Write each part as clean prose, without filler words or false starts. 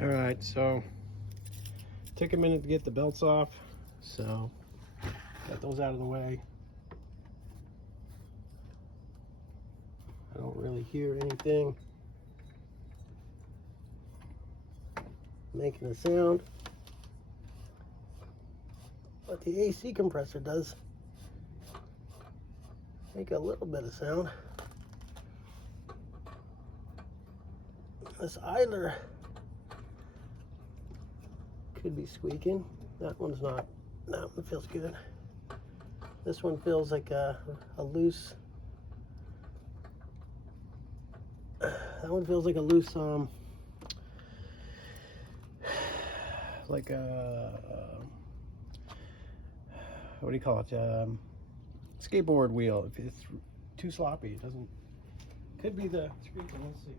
All right, so took a minute to get the belts off, so got those out of the way. I don't really hear anything making a sound, but the AC compressor does make a little bit of sound. This idler could be squeaking. That one's not. That one feels good. This one feels like a loose. That one feels like a loose, like a, what do you call it? Skateboard wheel. If it's too sloppy, it doesn't. Could be the squeaking. Let's see.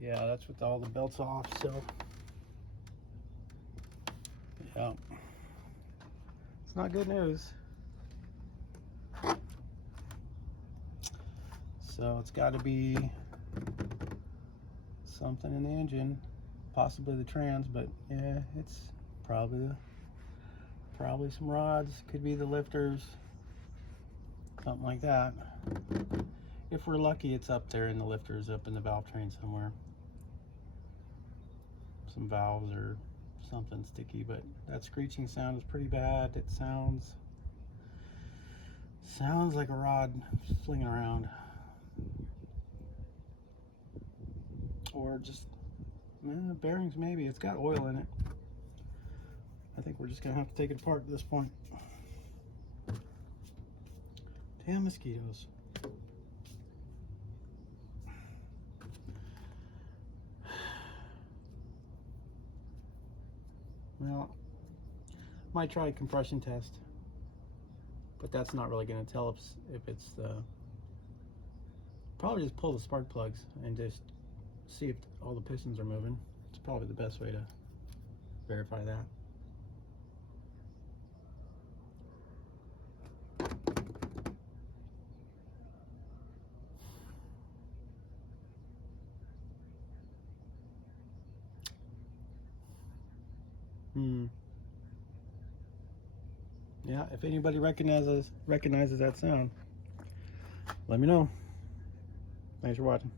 Yeah, that's with all the belts off, so yeah, it's not good news. So it's got to be something in the engine, possibly the trans, but yeah, it's probably some rods, could be the lifters, something like that. If we're lucky, it's up there in the lifters, up in the valve train somewhere. Some valves or something sticky, but that screeching sound is pretty bad. It sounds like a rod flinging around, or just bearings maybe. It's got oil in it. I think we're just gonna have to take it apart at this point. Damn mosquitoes. Well, might try a compression test, but that's not really going to tell us if it's the. Probably just pull the spark plugs and just see if all the pistons are moving. It's probably the best way to verify that. Yeah, if anybody recognizes that sound, let me know. Thanks for watching.